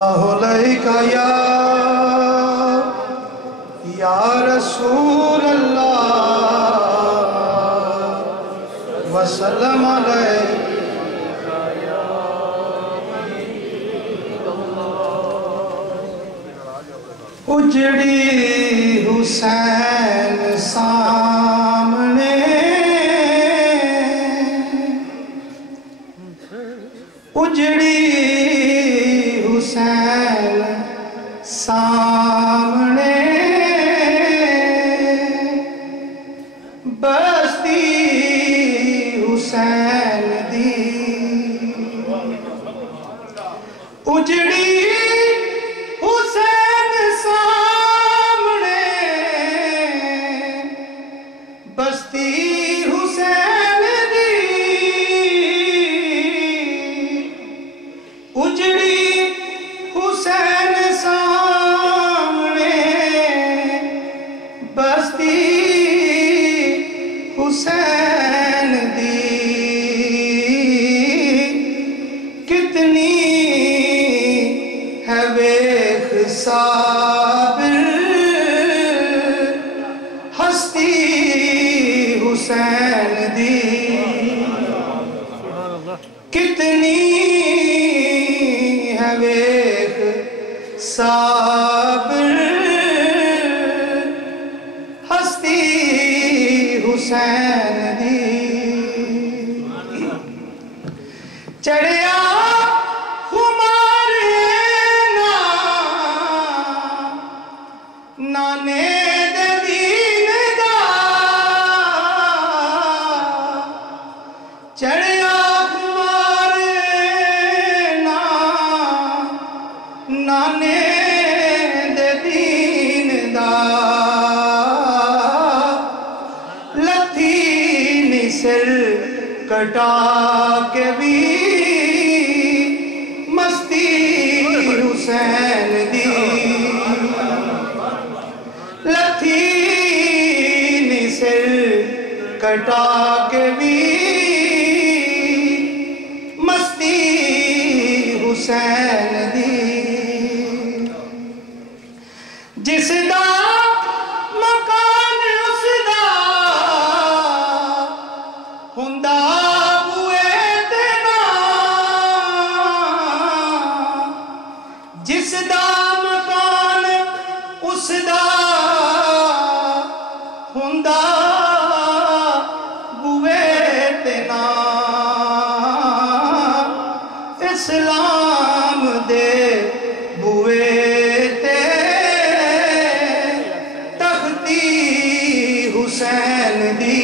علیکہ یا رسول اللہ وسلم علیکہ اجڑی حسین سامنے اجڑی حسین سامنے بستی حسین دی اجڑی حسین سامنے بستی حسین دی اجڑی حسین سامنے بستی حسین دی کتنی ہے ویخ صابر ہستی حسین دی کتنی ہے ویخ صابر ہستی حسین دی چڑھیا خمار نانے دے دین دا چڑھیا خمار نانے دے دین دا لتھی نی سر کٹا کے بھی مستی حسین دی لتھی نی سر کٹا کے بھی مستی حسین دی جس دا مکان اس دا ہوندا بوئے تے نام جس دا مکان اس دا ہوندا بوئے تے نام اسلام دے بوئے حسین دی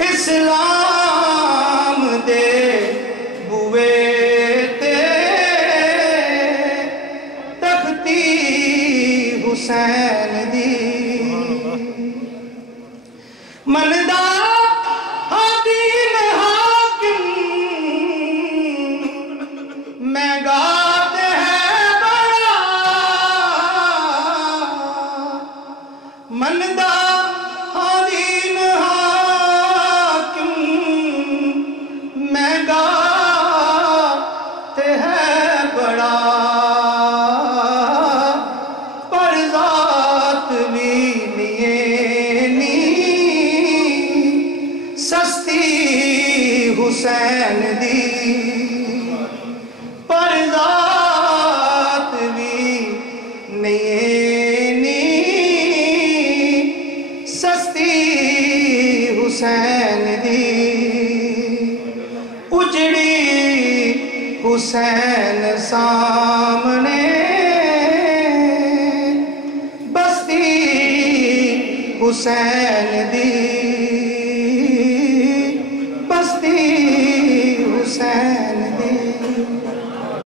اسلام دے بوئے تے تختی حسین دی مندہ حدین حاکم میں گات ہے بڑا مندہ حدین حاکم میں گات ہے بڑا پر ذات بھی نی سستی حسین دی پر ذات بھی نی سستی حسین دی اجڑی حسین سامنے بستی حسین دی